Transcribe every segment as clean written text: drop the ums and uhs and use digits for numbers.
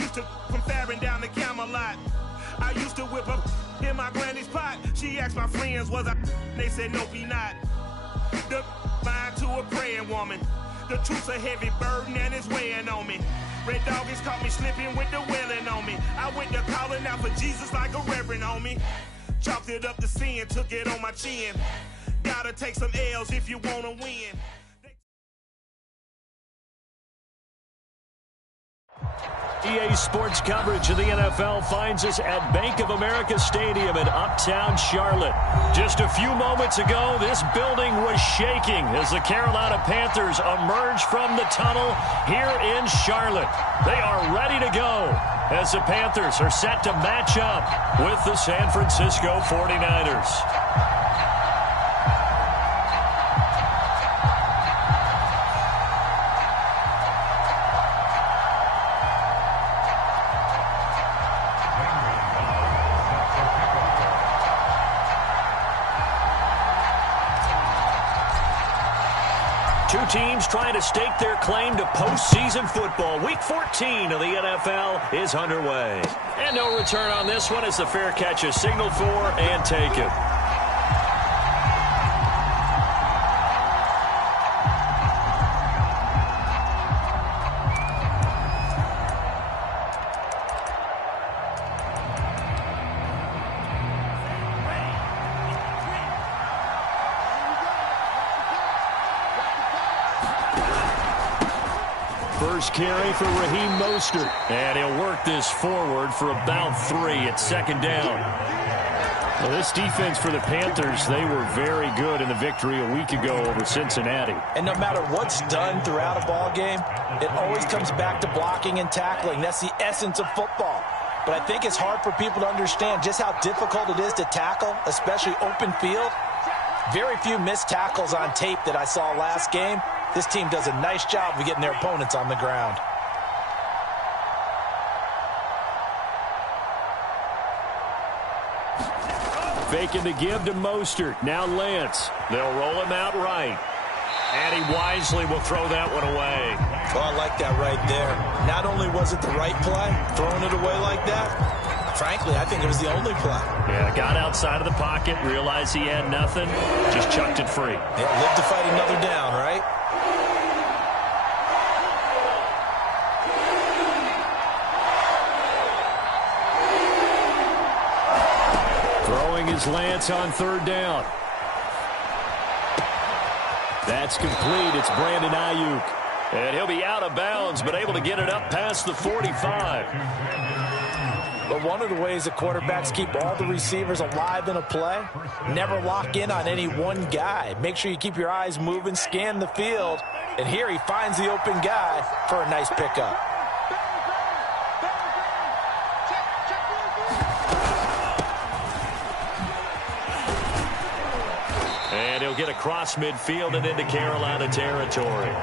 used to from faring down the Camelot. I used to whip up in my granny's pot. She asked my friends, was I? They said, nope, he not. The mind to a praying woman. The truth's a heavy burden and it's weighing on me. Red Dog has caught me slipping with the wailing on me. I went to calling out for Jesus like a reverend on me. Chalked it up to sin, took it on my chin. Gotta take some L's if you wanna win. EA Sports coverage of the NFL finds us at Bank of America Stadium in Uptown Charlotte. Just a few moments ago, this building was shaking as the Carolina Panthers emerged from the tunnel here in Charlotte. They are ready to go as the Panthers are set to match up with the San Francisco 49ers. Two teams trying to stake their claim to postseason football. Week 14 of the NFL is underway. And no return on this one as the fair catch is signaled for and taken. First carry for Raheem Mostert. And he'll work this forward for about 3 at second down. Well, this defense for the Panthers, they were very good in the victory a week ago over Cincinnati. And no matter what's done throughout a ball game, it always comes back to blocking and tackling. That's the essence of football. But I think it's hard for people to understand just how difficult it is to tackle, especially open field. Very few missed tackles on tape that I saw last game. This team does a nice job of getting their opponents on the ground. Faking the give to Mostert. Now Lance. They'll roll him out right. And he wisely will throw that one away. Oh, I like that right there. Not only was it the right play, throwing it away like that, frankly, I think it was the only play. Yeah, got outside of the pocket, realized he had nothing, just chucked it free. Yeah, live to fight another down, right? Throwing his Lance on third down. That's complete. It's Brandon Ayuk. And he'll be out of bounds, but able to get it up past the 45. But one of the ways that quarterbacks keep all the receivers alive in a play, never lock in on any one guy. Make sure you keep your eyes moving, scan the field. And here he finds the open guy for a nice pickup. And he'll get across midfield and into Carolina territory.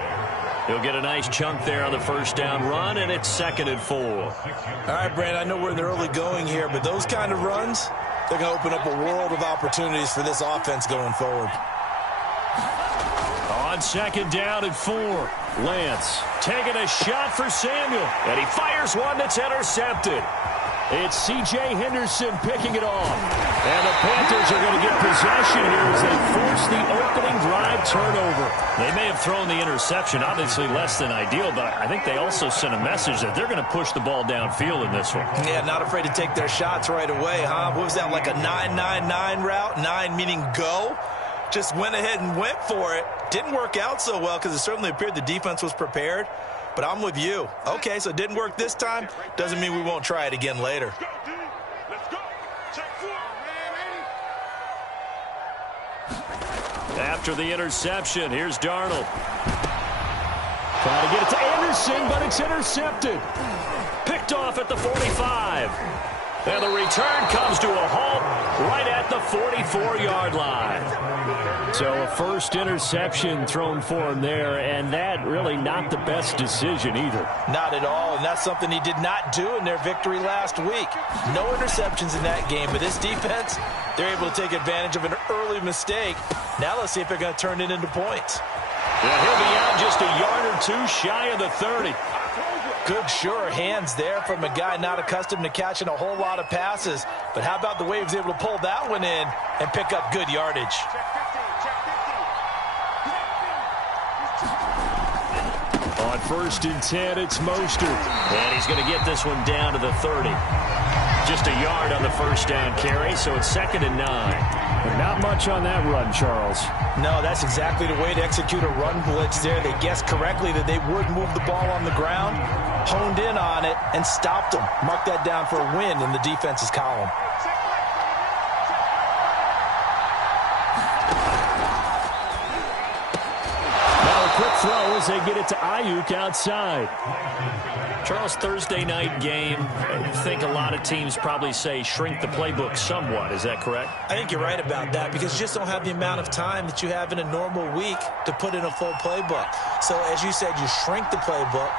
He'll get a nice chunk there on the first down run, and it's 2nd and 4. All right, Brandon, I know we're in the early going here, but those kind of runs, they're going to open up a world of opportunities for this offense going forward. On 2nd down and 4, Lance taking a shot for Samuel, and he fires one that's intercepted. It's C.J. Henderson picking it off. And the Panthers are going to get possession here as they force the opening drive turnover. They may have thrown the interception, obviously less than ideal, but I think they also sent a message that they're going to push the ball downfield in this one. Yeah, not afraid to take their shots right away, huh? What was that, like a 9-9-9 route? 9 meaning go? Just went ahead and went for it. Didn't work out so well because it certainly appeared the defense was prepared. But I'm with you. Okay, so it didn't work this time. Doesn't mean we won't try it again later. After the interception, here's Darnold. Trying to get it to Anderson, but it's intercepted. Picked off at the 45. And the return comes to a halt right at the 44-yard line. So a first interception thrown for him there, and that really not the best decision either. Not at all, and that's something he did not do in their victory last week. No interceptions in that game, but this defense, they're able to take advantage of an early mistake. Now let's see if they're going to turn it into points. Yeah, he'll be out just a yard or two shy of the 30. Good, sure hands there from a guy not accustomed to catching a whole lot of passes. But how about the way he was able to pull that one in and pick up good yardage? On 1st and 10, it's Mostert. And he's going to get this one down to the 30. Just a yard on the first down carry, so it's 2nd and 9. But not much on that run, Charles. No, that's exactly the way to execute a run blitz there. They guessed correctly that they would move the ball on the ground, honed in on it, and stopped them. Mark that down for a win in the defense's column. Now a quick throw as they get it to Ayuk outside. Charles, Thursday night game, I think a lot of teams probably say shrink the playbook somewhat. Is that correct? I think you're right about that because you just don't have the amount of time that you have in a normal week to put in a full playbook. So, as you said, you shrink the playbook,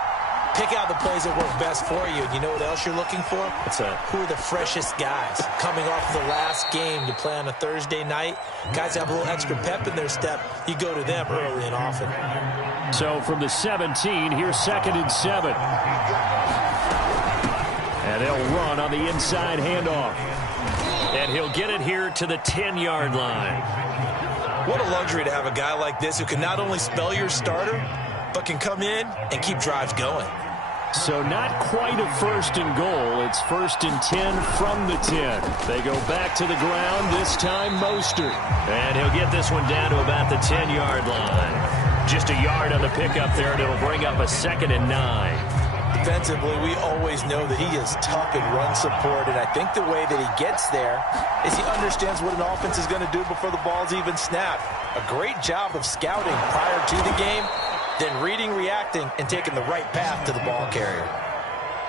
pick out the plays that work best for you. And you know what else you're looking for? What's that? Who are the freshest guys coming off the last game to play on a Thursday night? Guys that have a little extra pep in their step, you go to them early and often. So from the 17, here's 2nd and 7. And they'll run on the inside handoff. And he'll get it here to the 10-yard line. What a luxury to have a guy like this who can not only spell your starter, but can come in and keep drives going. So not quite a 1st and goal. It's 1st and 10 from the 10. They go back to the ground, this time Mostert. And he'll get this one down to about the 10-yard line. Just a yard on the pickup there, and it'll bring up a 2nd and 9. Defensively, we always know that he is tough in run support, and I think the way that he gets there is he understands what an offense is going to do before the ball's even snapped. A great job of scouting prior to the game, then reading, reacting, and taking the right path to the ball carrier.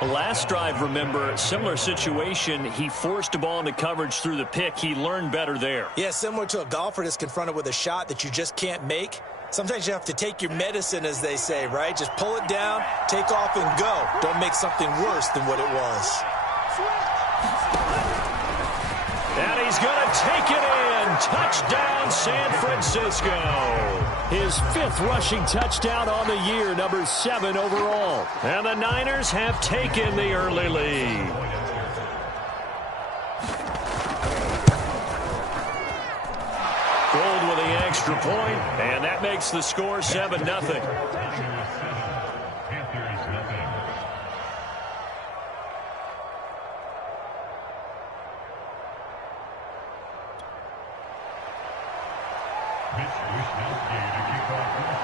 The last drive, remember, similar situation. He forced a ball into coverage through the pick. He learned better there. Yeah, similar to a golfer that's confronted with a shot that you just can't make. Sometimes you have to take your medicine, as they say, right? Just pull it down, take off, and go. Don't make something worse than what it was. And he's going to take it in. Touchdown, San Francisco. His 5th rushing touchdown on the year, number 7 overall. And the Niners have taken the early lead. Gold with the extra point, and that makes the score 7-0.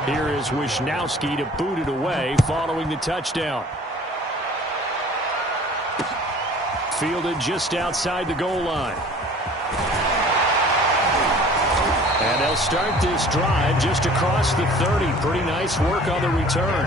Here is Wisnowski to boot it away following the touchdown. Fielded just outside the goal line. And they'll start this drive just across the 30. Pretty nice work on the return.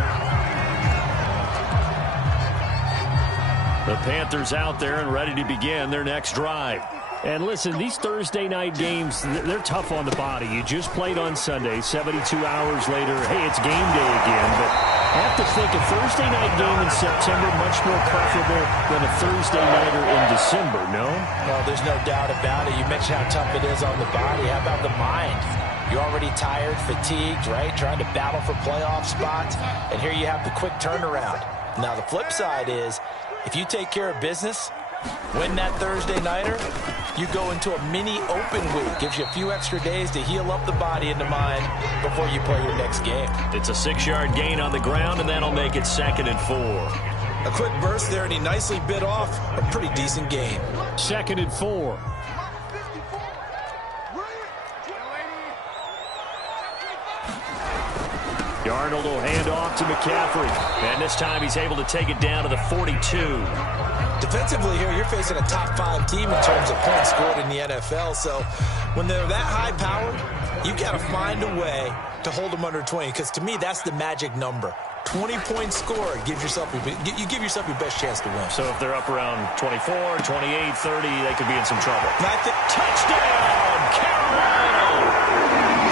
The Panthers out there and ready to begin their next drive. And listen, these Thursday night games, they're tough on the body. You just played on Sunday, 72 hours later, hey, it's game day again. But I have to think a Thursday night game in September much more preferable than a Thursday nighter in December, no? Well, there's no doubt about it. You mentioned how tough it is on the body. How about the mind? You're already tired, fatigued, right? Trying to battle for playoff spots. And here you have the quick turnaround. Now, the flip side is, if you take care of business, win that Thursday nighter, you go into a mini open week. Gives you a few extra days to heal up the body and the mind before you play your next game. It's a 6-yard gain on the ground, and that'll make it 2nd and 4. A quick burst there, and he nicely bit off a pretty decent gain. 2nd and 4. Darnold will hand off to McCaffrey. And this time he's able to take it down to the 42. Defensively here, you're facing a top-5 team in terms of points scored in the NFL. So when they're that high-powered, you got to find a way to hold them under 20. Because to me, that's the magic number. 20 points scored gives yourself you give yourself your best chance to win. So if they're up around 24, 28, 30, they could be in some trouble. Touchdown, Carolina!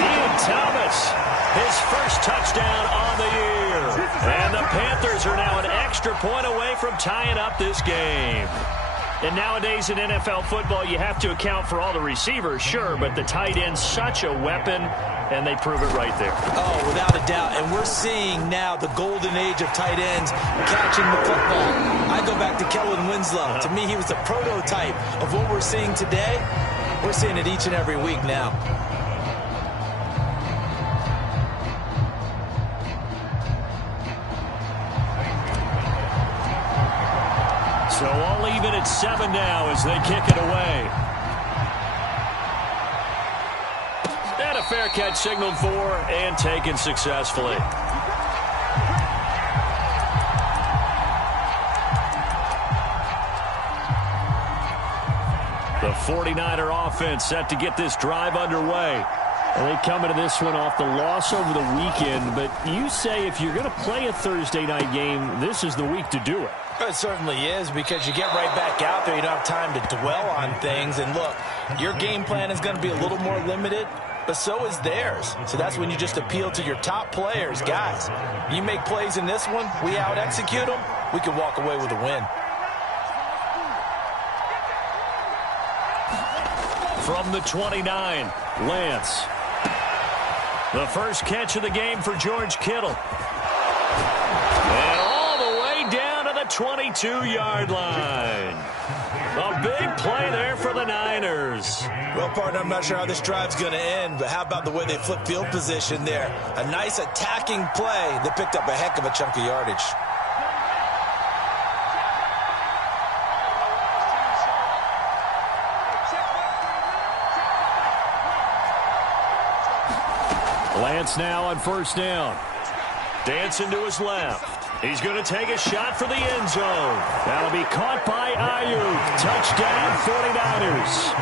Ian Thomas, his first touchdown on the year. And the Panthers are now an extra point away from tying up this game. And nowadays in NFL football, you have to account for all the receivers, sure, but the tight end's such a weapon, and they prove it right there. Oh, without a doubt. And we're seeing now the golden age of tight ends catching the football. I go back to Kellen Winslow. To me, he was a prototype of what we're seeing today. We're seeing it each and every week now. So all even at 7 now as they kick it away. And a fair catch signaled for and taken successfully. The 49er offense set to get this drive underway. And they come into this one off the loss over the weekend. But you say if you're going to play a Thursday night game, this is the week to do it. It certainly is, because you get right back out there. You don't have time to dwell on things. And look, your game plan is going to be a little more limited, but so is theirs. So that's when you just appeal to your top players. Guys, you make plays in this one, we out-execute them, we can walk away with a win. From the 29, Lance. The first catch of the game for George Kittle. And all the way down to the 22-yard line. A big play there for the Niners. Well, partner, I'm not sure how this drive's going to end, but how about the way they flip field position there? A nice attacking play that picked up a heck of a chunk of yardage. Lance now on first down. Dancing to his left. He's going to take a shot for the end zone. That'll be caught by Ayuk. Touchdown, 49ers.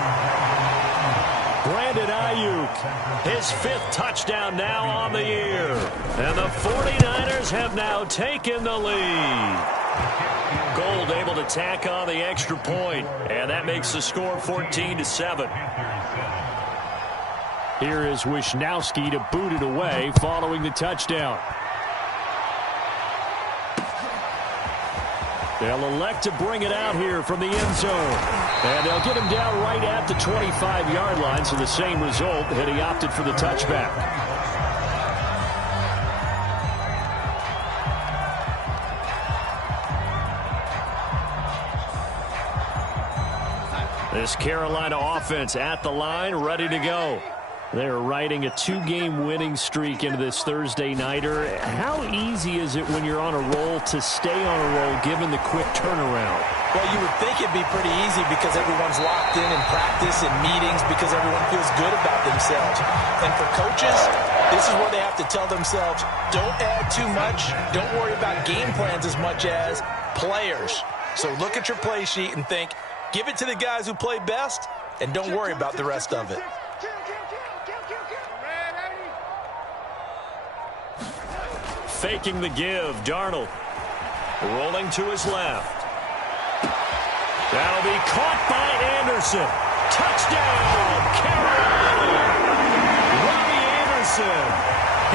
Brandon Ayuk, his 5th touchdown now on the year. And the 49ers have now taken the lead. Gold able to tack on the extra point, and that makes the score 14-7. Here is Wisnowski to boot it away following the touchdown. They'll elect to bring it out here from the end zone. And they'll get him down right at the 25-yard line, so the same result, had he opted for the touchback. This Carolina offense at the line, ready to go. They're riding a 2-game winning streak into this Thursday nighter. How easy is it when you're on a roll to stay on a roll given the quick turnaround? Well, you would think it'd be pretty easy because everyone's locked in practice and meetings because everyone feels good about themselves. And for coaches, this is where they have to tell themselves, don't add too much. Don't worry about game plans as much as players. So look at your play sheet and think, give it to the guys who play best, and don't worry about the rest of it. Faking the give, Darnold. Rolling to his left. That'll be caught by Anderson. Touchdown, Carolina! Robbie Anderson,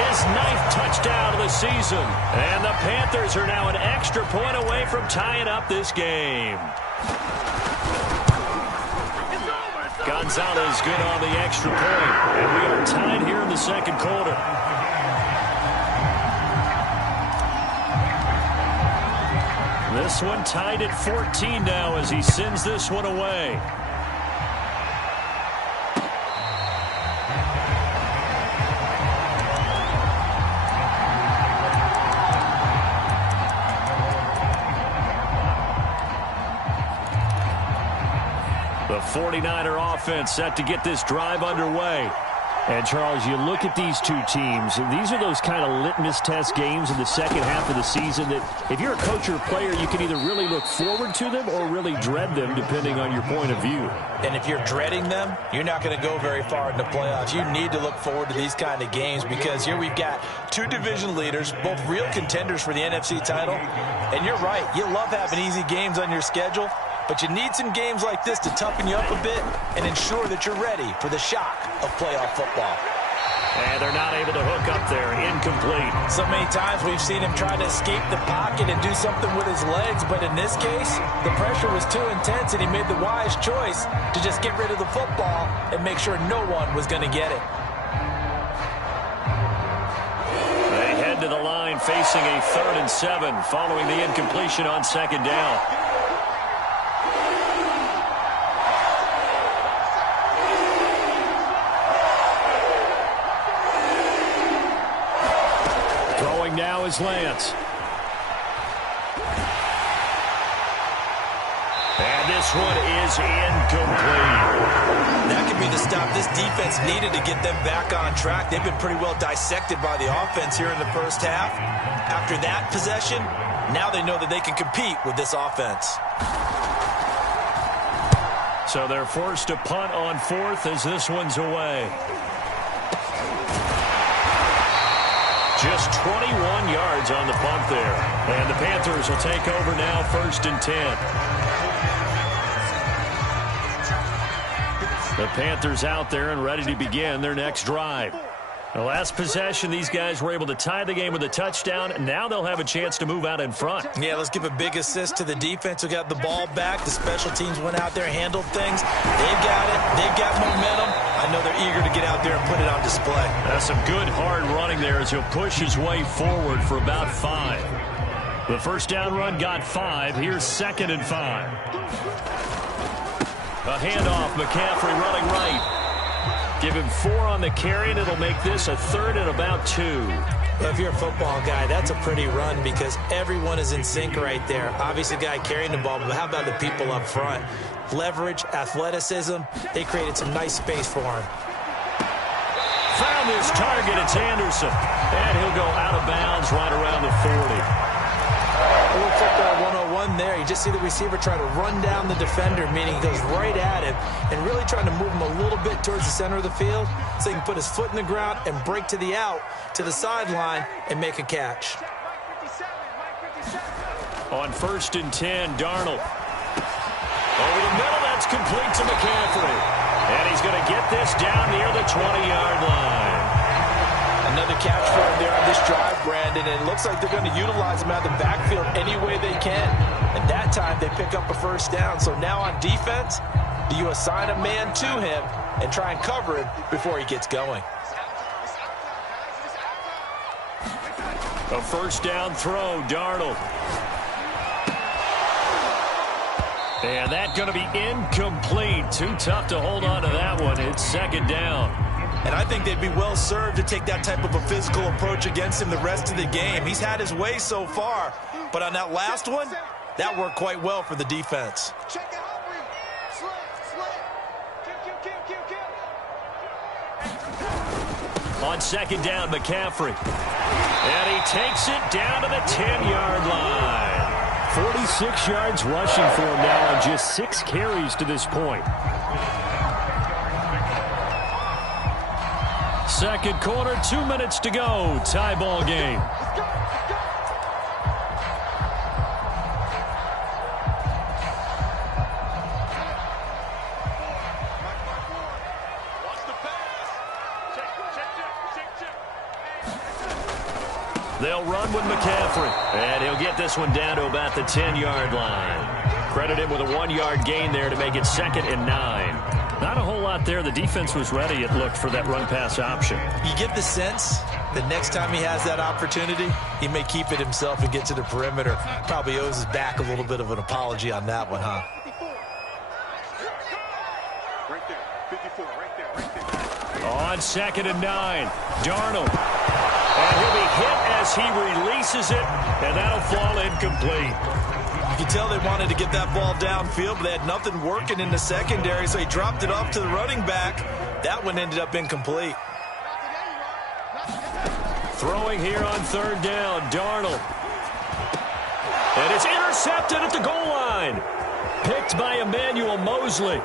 his 9th touchdown of the season. And the Panthers are now an extra point away from tying up this game. Gonzalez good on the extra point. And we are tied here in the second quarter. This one tied at 14 now as he sends this one away. The 49er offense set to get this drive underway. And, Charles, you look at these two teams, these are those kind of litmus test games in the second half of the season that if you're a coach or a player, you can either really look forward to them or really dread them, depending on your point of view. And if you're dreading them, you're not going to go very far in the playoffs. You need to look forward to these kind of games because here we've got 2 division leaders, both real contenders for the NFC title. And you're right, you love having easy games on your schedule, but you need some games like this to toughen you up a bit and ensure that you're ready for the shock of playoff football. And they're not able to hook up there. Incomplete. So many times we've seen him try to escape the pocket and do something with his legs, but in this case, the pressure was too intense, and he made the wise choice to just get rid of the football and make sure no one was going to get it. They head to the line facing a 3rd and 7 following the incompletion on 2nd down. Now is Lance. And this one is incomplete. That could be the stop this defense needed to get them back on track. They've been pretty well dissected by the offense here in the first half. After that possession, now they know that they can compete with this offense. So they're forced to punt on 4th as this one's away. Just 21 yards on the punt there. And the Panthers will take over now, 1st and 10. The Panthers out there and ready to begin their next drive. The last possession, these guys were able to tie the game with a touchdown. Now they'll have a chance to move out in front. Yeah, let's give a big assist to the defense who got the ball back. The special teams went out there, handled things. They've got it. They've got momentum. I know they're eager to get out there and put it on display. That's some good hard running there as he'll push his way forward for about 5. The first down run got 5. Here's 2nd and 5. A handoff, McCaffrey running right. Give him 4 on the carry, and it'll make this a 3rd and about 2. Well, if you're a football guy, that's a pretty run because everyone is in sync right there. Obviously, the guy carrying the ball, but how about the people up front? Leverage, athleticism, they created some nice space for him. Found his target, it's Anderson. And he'll go out of bounds right around the 40. A little football 101 there. You just see the receiver try to run down the defender, meaning he goes right at him and really trying to move him a little bit towards the center of the field so he can put his foot in the ground and break to the out, to the sideline, and make a catch. On 1st and 10, Darnold. Over the middle, that's complete to McCaffrey. And he's going to get this down near the 20-yard line. Another catch for him there on this drive, Brandon, and it looks like they're going to utilize him out of the backfield any way they can. And that time they pick up a first down. So now on defense, do you assign a man to him and try and cover him before he gets going? A first down throw, Darnold. And that's going to be incomplete. Too tough to hold on to that one. It's 2nd down. And I think they'd be well served to take that type of a physical approach against him the rest of the game. He's had his way so far, but on that last one, that worked quite well for the defense. On 2nd down, McCaffrey. And he takes it down to the 10-yard line. 46 yards rushing for him now on just 6 carries to this point. Second quarter, 2 minutes to go. Tie ball game. They'll run with McCaffrey. And he'll get this one down to about the 10-yard line. Credit him with a 1-yard gain there to make it 2nd and 9. Not a whole lot there. The defense was ready, it looked, for that run-pass option. You get the sense that next time he has that opportunity, he may keep it himself and get to the perimeter. Probably owes his back a little bit of an apology on that one, huh? Right there. 54, right there. On 2nd and 9, Darnold. And he'll be hit as he releases it, and that'll fall incomplete. You can tell they wanted to get that ball downfield, but they had nothing working in the secondary, so he dropped it off to the running back. That one ended up incomplete. Throwing here on 3rd down, Darnold. And it's intercepted at the goal line. Picked by Emmanuel Mosley.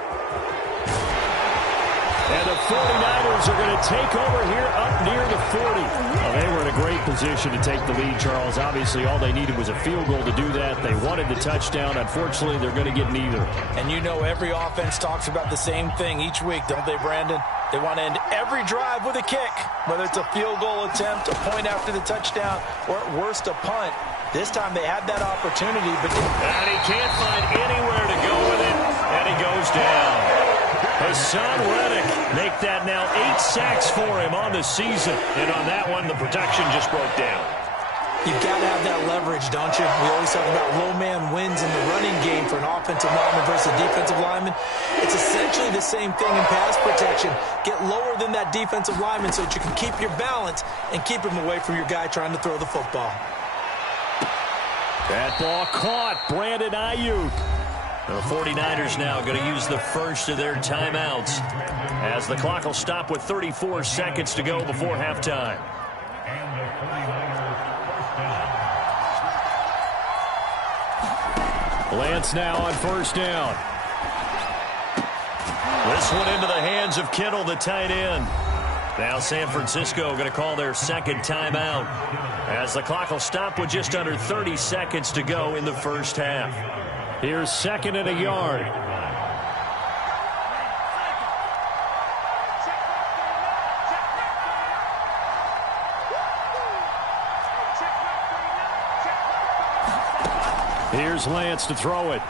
And the 49ers are going to take over here up near the 40. Well, they were in a great position to take the lead, Charles. Obviously, all they needed was a field goal to do that. They wanted the touchdown. Unfortunately, they're going to get neither. And you know every offense talks about the same thing each week, don't they, Brandon? They want to end every drive with a kick, whether it's a field goal attempt, a point after the touchdown, or at worst, a punt. This time they had that opportunity, but... And he can't find anywhere to go with it, and he goes down. Hassan Reddick make that now 8 sacks for him on the season. And on that one, the protection just broke down. You've got to have that leverage, don't you? We always talk about low man wins in the running game for an offensive lineman versus a defensive lineman. It's essentially the same thing in pass protection. Get lower than that defensive lineman so that you can keep your balance and keep him away from your guy trying to throw the football. That ball caught. Brandon Ayuk. The 49ers now going to use the first of their timeouts as the clock will stop with 34 seconds to go before halftime. Lance now on first down. This one into the hands of Kittle, the tight end. Now San Francisco going to call their second timeout as the clock will stop with just under 30 seconds to go in the first half. Here's second and a yard. Here's Lance to throw it.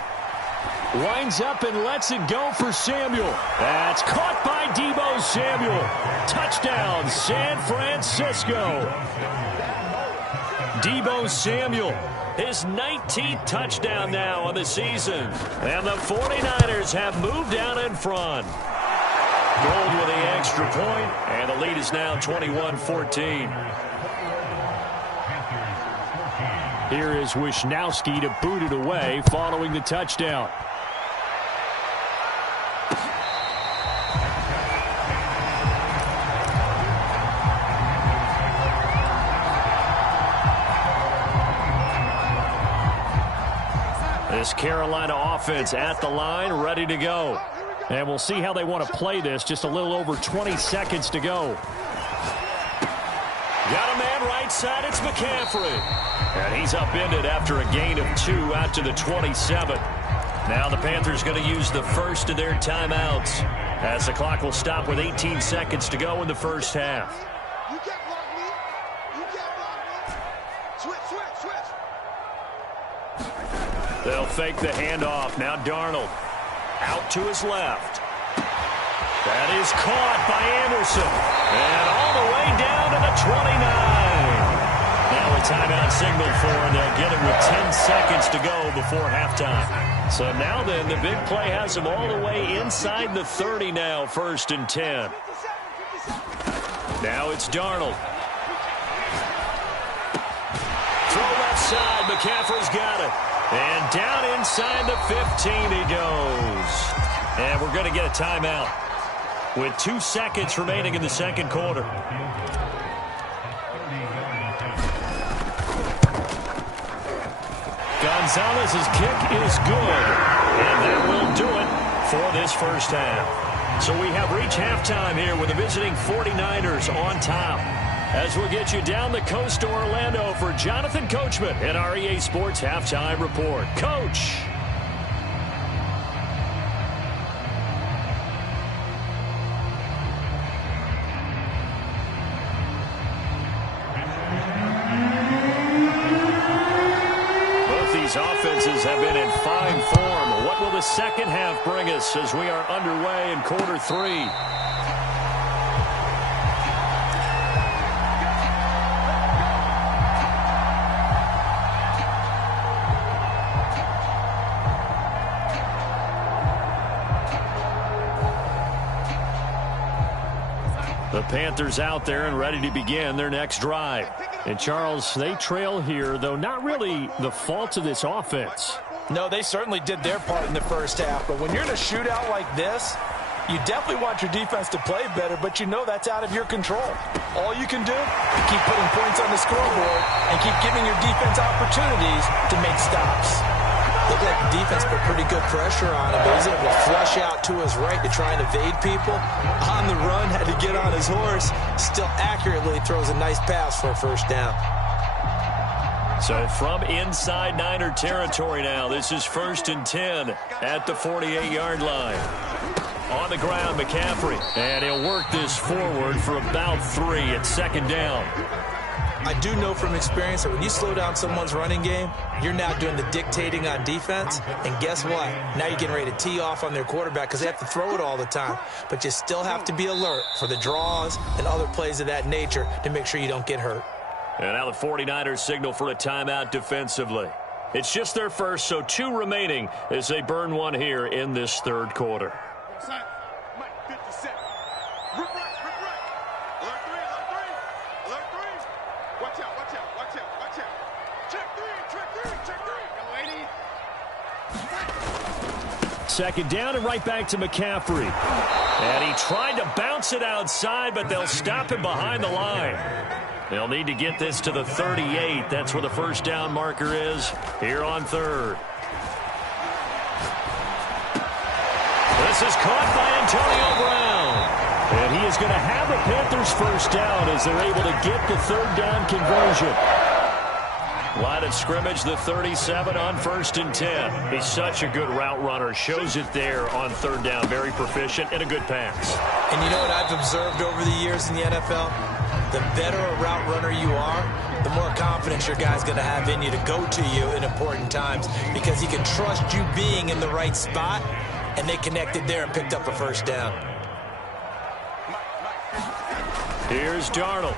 Winds up and lets it go for Samuel. That's caught by Deebo Samuel. Touchdown, San Francisco. Deebo Samuel, his 19th touchdown now on the season. And the 49ers have moved out in front. Gold with the extra point, and the lead is now 21-14. Here is Wisnowski to boot it away following the touchdown. This Carolina offense at the line, ready to go. And we'll see how they want to play this. Just a little over 20 seconds to go. Got a man right side. It's McCaffrey. And he's upended after a gain of 2 out to the 27. Now the Panthers going to use the first of their timeouts as the clock will stop with 18 seconds to go in the first half. You can't block me. You can't block me. Switch. They'll fake the handoff. Now Darnold out to his left. That is caught by Anderson. And all the way down to the 29. Now a timeout signaled for, and they'll get it with 10 seconds to go before halftime. So now then, the big play has them all the way inside the 30 now, 1st and 10. Now it's Darnold. Throw left side. McCaffrey's got it. And down inside the 15 he goes. And we're going to get a timeout with 2 seconds remaining in the second quarter. Gonzalez's kick is good. And that will do it for this first half. So we have reached halftime here with the visiting 49ers on top. As we'll get you down the coast to Orlando for Jonathan Coachman at our EA Sports Halftime Report. Coach. Both these offenses have been in fine form. What will the second half bring us as we are underway in quarter 3? The Panthers out there and ready to begin their next drive. And, Charles, they trail here, though not really the fault of this offense. No, they certainly did their part in the first half. But when you're in a shootout like this, you definitely want your defense to play better, but you know that's out of your control. All you can do, keep putting points on the scoreboard and keep giving your defense opportunities to make stops. Looked like the defense pretty good pressure on him, but he's able to flush out to his right to try and evade people. On the run, had to get on his horse. Still accurately throws a nice pass for a first down. So from inside Niner territory now, this is 1st and 10 at the 48-yard line. On the ground, McCaffrey. And he'll work this forward for about 3 at 2nd down. I do know from experience that when you slow down someone's running game, you're now doing the dictating on defense. And guess what? Now you're getting ready to tee off on their quarterback because they have to throw it all the time. But you still have to be alert for the draws and other plays of that nature to make sure you don't get hurt. And now the 49ers signal for a timeout defensively. It's just their first, so 2 remaining as they burn one here in this 3rd quarter. Mike, 57. Rip right. Alert 3. Alert 3. Watch out. Check 3. Go, 80. 2nd down and right back to McCaffrey. And he tried to bounce it outside, but they'll stop him behind the line. They'll need to get this to the 38. That's where the first down marker is here on 3rd. This is caught by Antonio Brown. And he is going to have the Panthers first down as they're able to get the 3rd down conversion. Line of scrimmage, the 37 on 1st and 10. He's such a good route runner. Shows it there on 3rd down. Very proficient and a good pass. And you know what I've observed over the years in the NFL? The better a route runner you are, the more confidence your guy's going to have in you to go to you in important times because he can trust you being in the right spot, and they connected there and picked up a first down. Here's Darnold.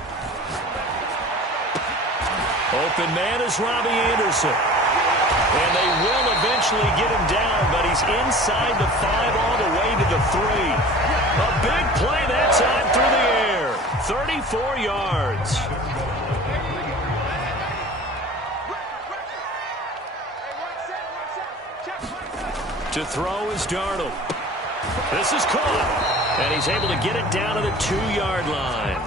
Open man is Robbie Anderson. And they will eventually get him down, but he's inside the 5 all the way to the 3. A big play that time through the air. 34 yards. To throw is Darnold. This is caught. And he's able to get it down to the 2-yard line.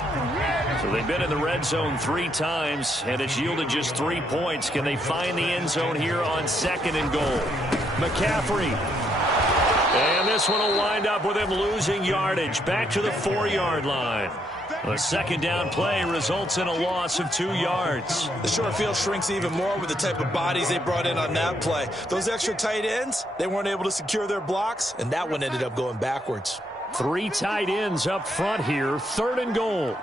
So they've been in the red zone 3 times, and it's yielded just 3 points. Can they find the end zone here on 2nd and goal? McCaffrey. And this one will wind up with him losing yardage. Back to the 4-yard line. A 2nd down play results in a loss of 2 yards. The short field shrinks even more with the type of bodies they brought in on that play. Those extra tight ends, they weren't able to secure their blocks, and that one ended up going backwards. 3 tight ends up front here. 3rd and goal.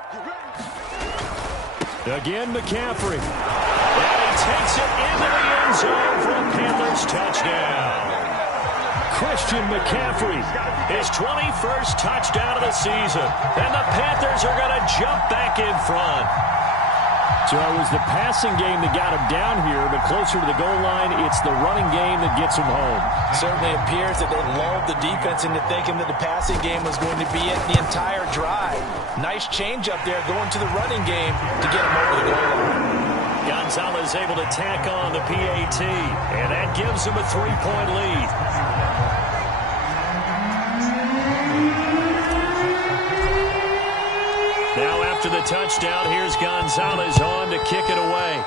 Again, McCaffrey. And he takes it into the end zone for a Panthers touchdown. Christian McCaffrey, his 21st touchdown of the season. And the Panthers are going to jump back in front. So it was the passing game that got him down here, but closer to the goal line, it's the running game that gets him home. Certainly appears that they lulled the defense into thinking that the passing game was going to be it the entire drive. Nice change up there going to the running game to get him over the goal line. Gonzalez able to tack on the PAT, and that gives him a 3-point lead. Now after the touchdown, here's Gonzalez on to kick it away.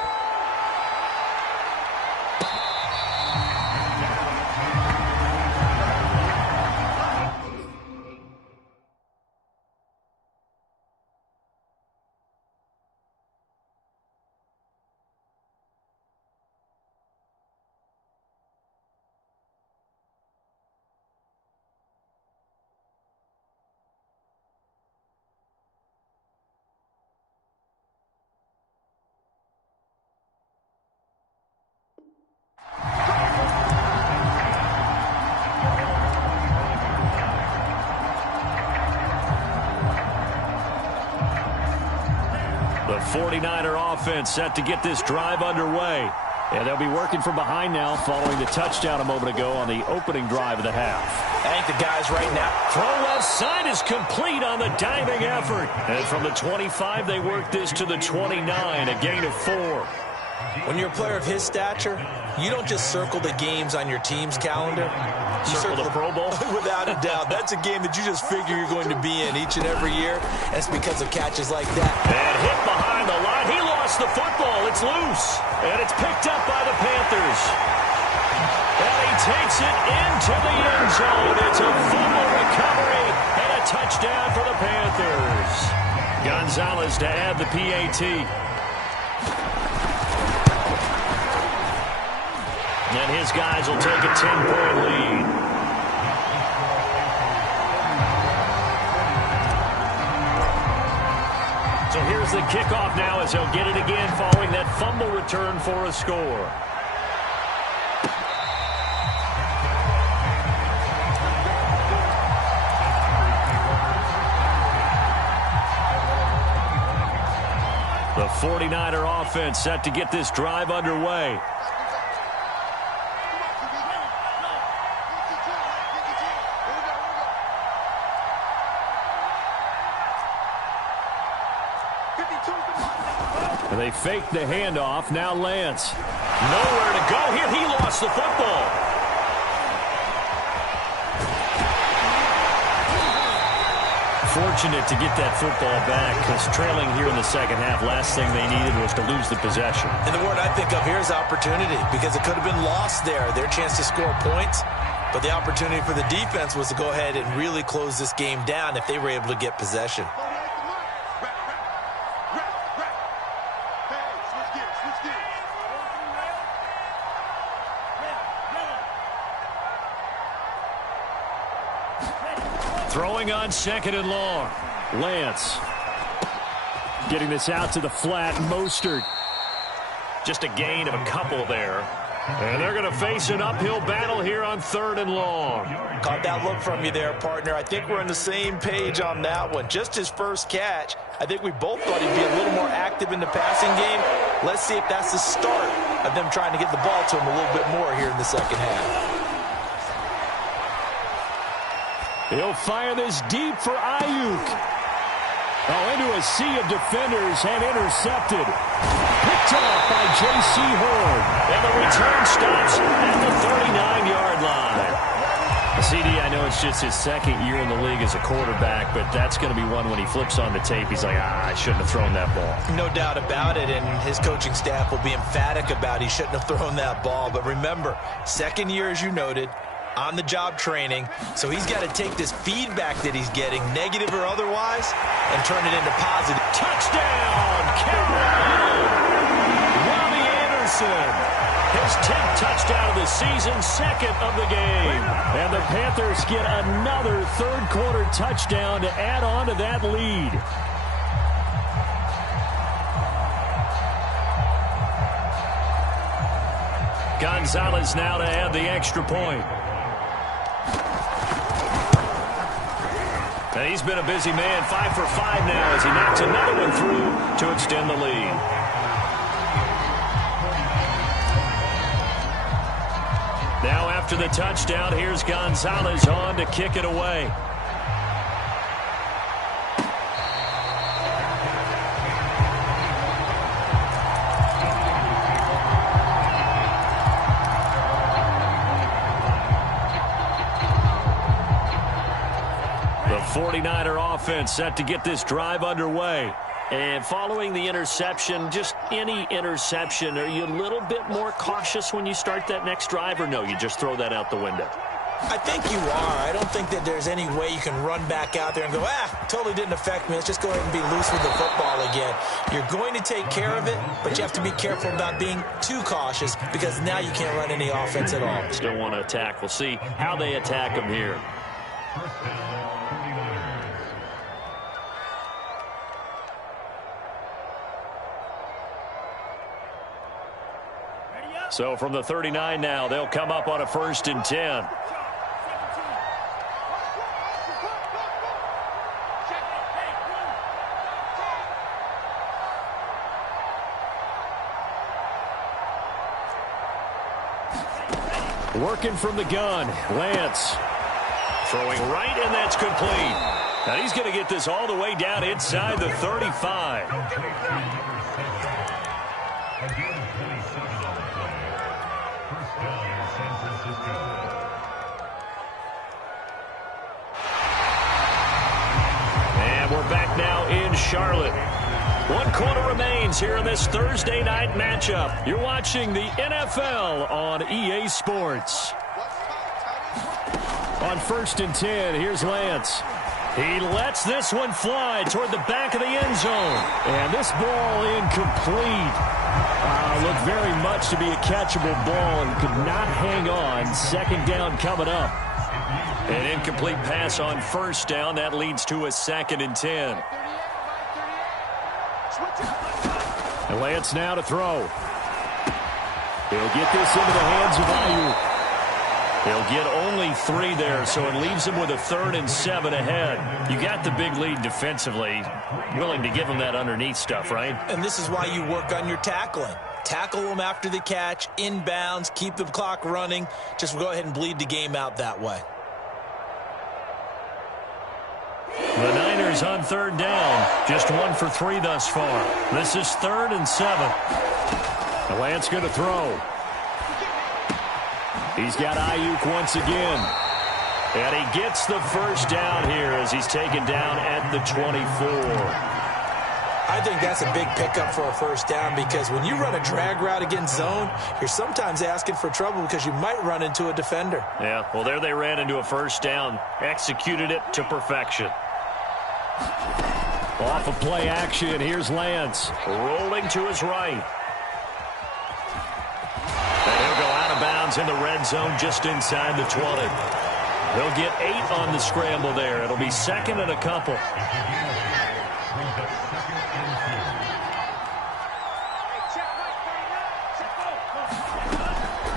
The 49er offense set to get this drive underway. And they'll be working from behind now following the touchdown a moment ago on the opening drive of the half. I think the guys right now. Throw left side is complete on the diving effort. And from the 25, they work this to the 29, a gain of 4. When you're a player of his stature, you don't just circle the games on your team's calendar. You circle the Pro Bowl? Without a doubt. That's a game that you just figure you're going to be in each and every year. And it's because of catches like that. And hit behind the line. He lost the football. It's loose. And it's picked up by the Panthers. And he takes it into the end zone. It's a fumble recovery and a touchdown for the Panthers. Gonzalez to add the PAT. And his guys will take a 10-point lead. So here's the kickoff now as he'll get it again following that fumble return for a score. The 49er offense set to get this drive underway. And they fake the handoff. Now Lance. Nowhere to go here. He lost the football. Fortunate to get that football back because trailing here in the second half, last thing they needed was to lose the possession. And the word I think of here is opportunity because it could have been lost there. Their chance to score points. But the opportunity for the defense was to go ahead and really close this game down if they were able to get possession. Throwing on second and long. Lance. Getting this out to the flat. Mostert. Just a gain of a couple there. And they're going to face an uphill battle here on third and long. Caught that look from you there, partner. I think we're on the same page on that one. Just his first catch. I think we both thought he'd be a little more active in the passing game. Let's see if that's the start of them trying to get the ball to him a little bit more here in the second half. He'll fire this deep for Ayuk. Oh, into a sea of defenders and intercepted. Picked off by J.C. Horn. And the return stops at the 39-yard line. CD, I know it's just his second year in the league as a quarterback, but that's going to be one when he flips on the tape. He's like, I shouldn't have thrown that ball. No doubt about it, and his coaching staff will be emphatic about he shouldn't have thrown that ball. But remember, second year, as you noted, on-the-job training, so he's got to take this feedback that he's getting, negative or otherwise, and turn it into positive. Touchdown, Carolina! Robbie Anderson, his 10th touchdown of the season, second of the game. And the Panthers get another third-quarter touchdown to add on to that lead. Gonzalez now to add the extra point. And he's been a busy man, 5 for 5 now as he knocks another one through to extend the lead. Now after the touchdown, here's Gonzalez on to kick it away. The 49er offense set to get this drive underway. And following the interception, just any interception, are you a little bit more cautious when you start that next drive, or no, you just throw that out the window? I think you are. I don't think that there's any way you can run back out there and go, totally didn't affect me. Let's just go ahead and be loose with the football again. You're going to take care of it, but you have to be careful about being too cautious because now you can't run any offense at all. Still want to attack. We'll see how they attack them here. So from the 39 now, they'll come up on a 1st and 10. Working from the gun, Lance. Throwing right, and that's complete. Now he's going to get this all the way down inside the 35. And we're back now in Charlotte. 1 quarter remains here in this Thursday night matchup. You're watching the NFL on EA Sports. On 1st and 10, here's Lance. He lets this one fly toward the back of the end zone. And this ball incomplete. Looked very much to be a catchable ball and could not hang on. 2nd down coming up. An incomplete pass on 1st down. That leads to a 2nd and 10. And Lance now to throw. He'll get this into the hands of Ayuk. He'll get only 3 there, so it leaves him with a 3rd and 7 ahead. You got the big lead defensively. Willing to give him that underneath stuff, right? And this is why you work on your tackling. Tackle them after the catch, inbounds, keep the clock running. Just go ahead and bleed the game out that way. The Niners on 3rd down. Just 1 for 3 thus far. This is 3rd and 7. The Lance going to throw. He's got Ayuk once again. And he gets the 1st down here as he's taken down at the 24. I think that's a big pickup for a 1st down because when you run a drag route against zone, you're sometimes asking for trouble because you might run into a defender. Yeah, well, there they ran into a 1st down. Executed it to perfection. Off of play action, here's Lance. Rolling to his right. And he'll go out of bounds in the red zone just inside the 20. He'll get 8 on the scramble there. It'll be 2nd and a couple.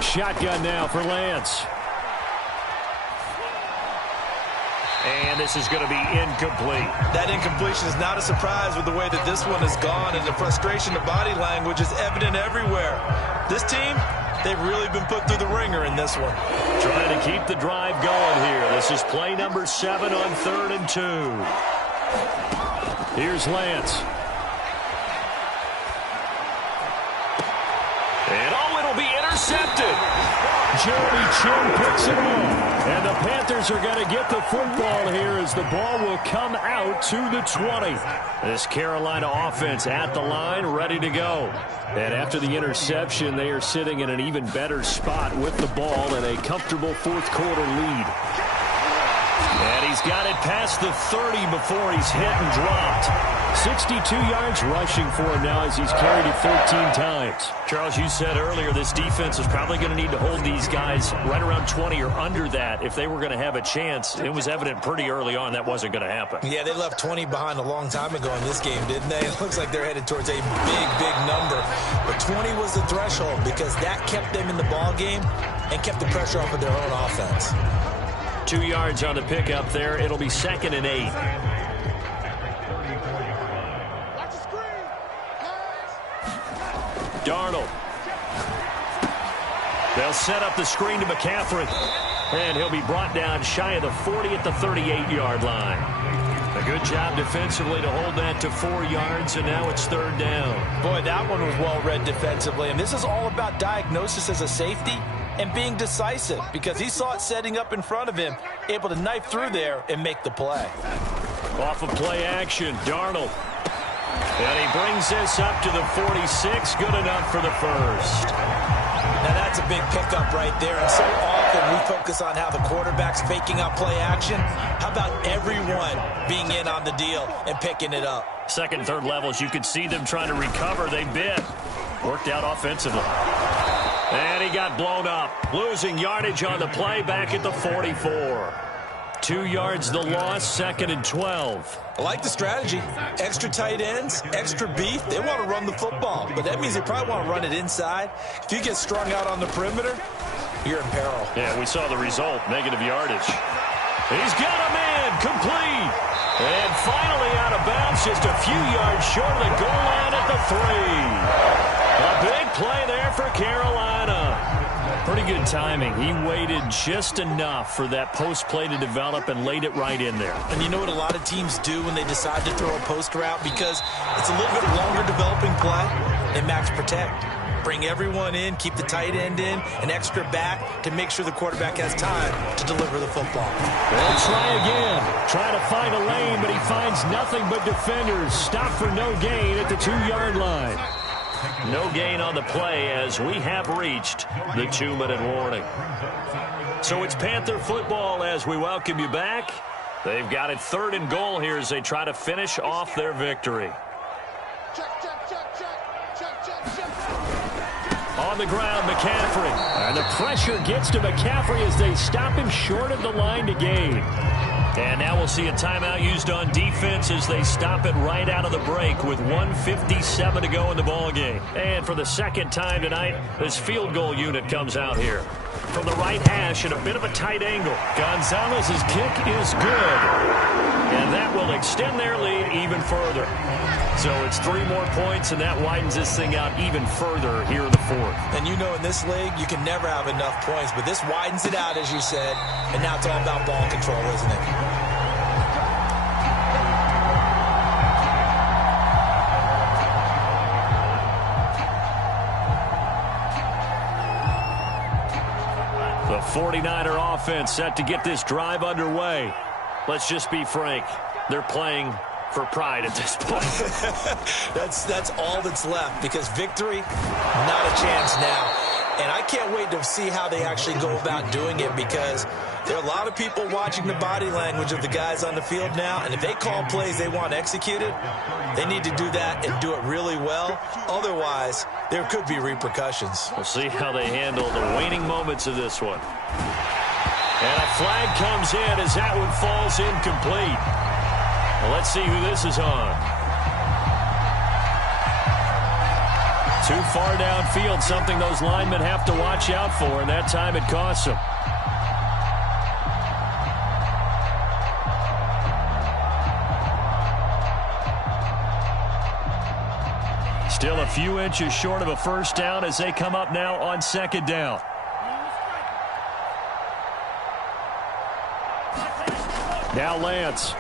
Shotgun now for Lance. And this is going to be incomplete. That incompletion is not a surprise with the way that this one has gone, and the frustration of body language is evident everywhere. This team, they've really been put through the ringer in this one. Trying to keep the drive going here. This is play number 7 on 3rd and 2. Here's Lance. And it'll be intercepted. Jeremy Chin picks it up. And the Panthers are going to get the football here as the ball will come out to the 20. This Carolina offense at the line, ready to go. And after the interception, they are sitting in an even better spot with the ball and a comfortable 4th quarter lead. And he's got it past the 30 before he's hit and dropped. 62 yards rushing for him now as he's carried it 13 times. Charles, you said earlier this defense is probably going to need to hold these guys right around 20 or under that if they were going to have a chance. It was evident pretty early on that wasn't going to happen. Yeah, they left 20 behind a long time ago in this game, didn't they? It looks like they're headed towards a big number. But 20 was the threshold because that kept them in the ball game and kept the pressure off of their own offense. 2 yards on the pickup there. It'll be 2nd and 8. Darnold. They'll set up the screen to McCaffrey. And he'll be brought down shy of the 40 at the 38-yard line. A good job defensively to hold that to 4 yards, and now it's 3rd down. Boy, that one was well read defensively. And this is all about diagnosis as a safety and being decisive because he saw it setting up in front of him, able to knife through there and make the play. Off of play action, Darnold. And he brings this up to the 46. Good enough for the 1st. Now that's a big pickup right there. And so often we focus on how the quarterback's faking out play action. How about everyone being in on the deal and picking it up? 2nd, 3rd levels, you could see them trying to recover. They bit. Worked out offensively. And he got blown up. Losing yardage on the play back at the 44. 2 yards the loss, 2nd and 12. I like the strategy. Extra tight ends, extra beef. They want to run the football, but that means they probably want to run it inside. If you get strung out on the perimeter, you're in peril. Yeah, we saw the result, negative yardage. He's got a man, complete. And finally out of bounds, just a few yards short of the goal line at the 3. A big play there for Carolina. Pretty good timing. He waited just enough for that post play to develop and laid it right in there. And you know what a lot of teams do when they decide to throw a post route? Because it's a little bit longer developing play, they max protect. bring everyone in, keep the tight end in, an extra back to make sure the quarterback has time to deliver the football. They'll try again. Trying to find a lane, but he finds nothing but defenders. Stop for no gain at the 2-yard line. No gain on the play as we have reached the 2-minute warning. So it's Panther football as we welcome you back. They've got it 3rd and goal here as they try to finish off their victory. On the ground, McCaffrey. And the pressure gets to McCaffrey as they stop him short of the line to gain. And now we'll see a timeout used on defense as they stop it right out of the break with 1:57 to go in the ballgame. And for the second time tonight, this field goal unit comes out here. From the right hash at a bit of a tight angle. Gonzalez's kick is good. And that will extend their lead even further. So it's 3 more points, and that widens this thing out even further here in the 4th. And you know in this league, you can never have enough points, but this widens it out, as you said, and now it's all about ball control, isn't it? The 49er offense set to get this drive underway. Let's just be frank. They're playing for pride at this point. That's all that's left, because victory, not a chance now. And I can't wait to see how they actually go about doing it, because there are a lot of people watching the body language of the guys on the field now, and if they call plays they want executed, they need to do that and do it really well. Otherwise, there could be repercussions. We'll see how they handle the waning moments of this one. And a flag comes in as that one falls incomplete. Well, let's see who this is on. Too far downfield, something those linemen have to watch out for, and that time it costs them. Still a few inches short of a first down as they come up now on 2nd down. Now Lance.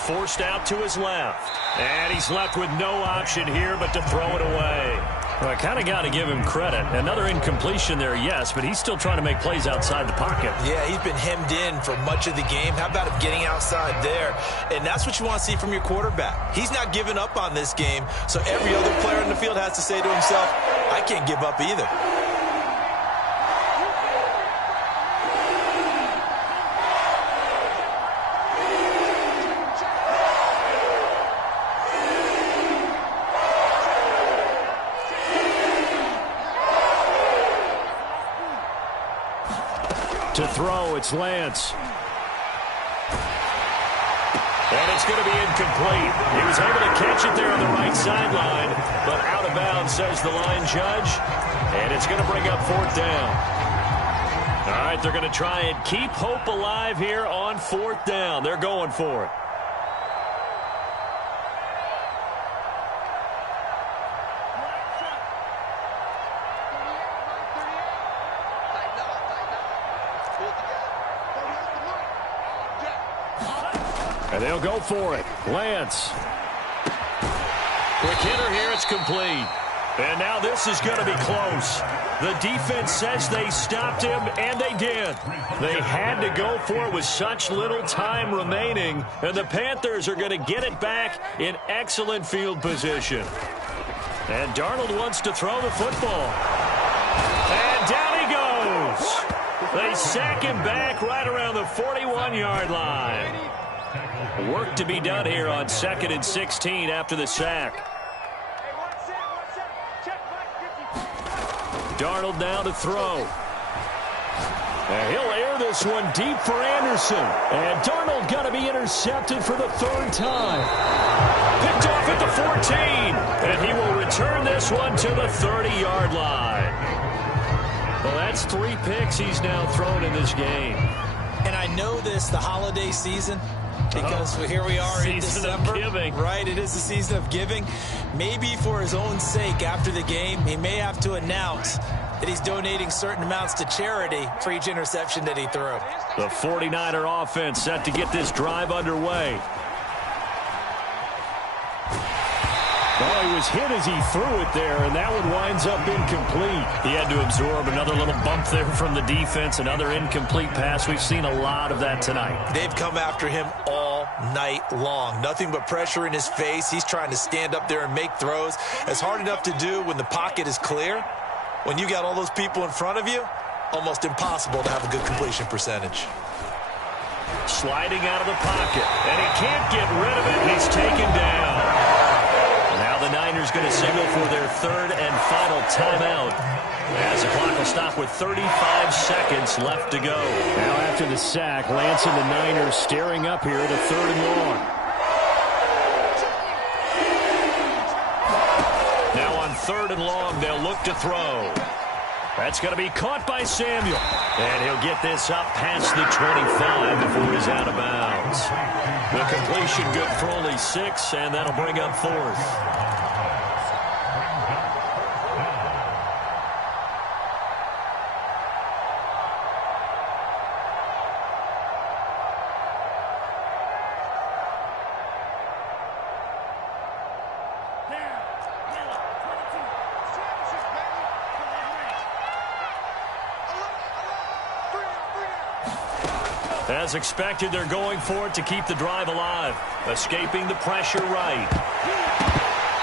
Forced out to his left. And he's left with no option here but to throw it away. Well, I kind of got to give him credit. Another incompletion there, yes, but he's still trying to make plays outside the pocket. Yeah, he's been hemmed in for much of the game. How about him getting outside there? And that's what you want to see from your quarterback. He's not giving up on this game, so every other player in the field has to say to himself, I can't give up either. To throw, it's Lance. And it's going to be incomplete. He was able to catch it there on the right sideline, but out of bounds, says the line judge. And it's going to bring up 4th down. All right, they're going to try and keep hope alive here on 4th down. They're going for it. And they'll go for it. Lance. Quick hitter here. It's complete. And now this is going to be close. The defense says they stopped him, and they did. They had to go for it with such little time remaining, and the Panthers are going to get it back in excellent field position. And Darnold wants to throw the football. And down he goes. They sack him back right around the 41-yard line. Work to be done here on 2nd and 16 after the sack. Darnold now to throw. And he'll air this one deep for Anderson. And Darnold going to be intercepted for the 3rd time. Picked off at the 14. And he will return this one to the 30-yard line. Well, that's 3 picks he's now thrown in this game. And I know this, the holiday season, because here we are in December. Of giving. Right, it is the season of giving. Maybe for his own sake after the game, he may have to announce that he's donating certain amounts to charity for each interception that he threw. The 49er offense set to get this drive underway. Well, he was hit as he threw it there, and that one winds up incomplete. He had to absorb another little bump there from the defense, another incomplete pass. We've seen a lot of that tonight. They've come after him all night long. Nothing but pressure in his face. He's trying to stand up there and make throws. It's hard enough to do when the pocket is clear. When you got all those people in front of you, almost impossible to have a good completion percentage. Sliding out of the pocket, and he can't get rid of it. He's taken down. Now the Niners going to signal for their third and final timeout, as the clock will stop with 35 seconds left to go. Now after the sack, Lance and the Niners staring up here at a 3rd and long. Now on 3rd and long, they'll look to throw. That's going to be caught by Samuel. And he'll get this up past the 25 before he's out of bounds. The completion good for only 6, and that'll bring up 4th. As expected, they're going for it to keep the drive alive. Escaping the pressure right.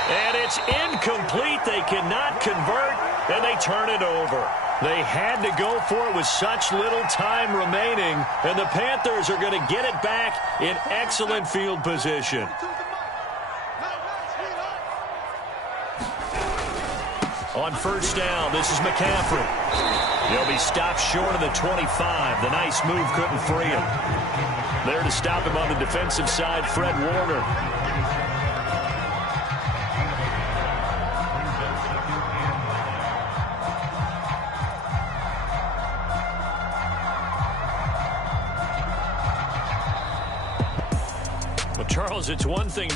And it's incomplete. They cannot convert, and they turn it over. They had to go for it with such little time remaining, and the Panthers are going to get it back in excellent field position. On 1st down, this is McCaffrey. He'll be stopped short of the 25. The nice move couldn't free him. There to stop him on the defensive side, Fred Warner. Well, Charles, it's one thing to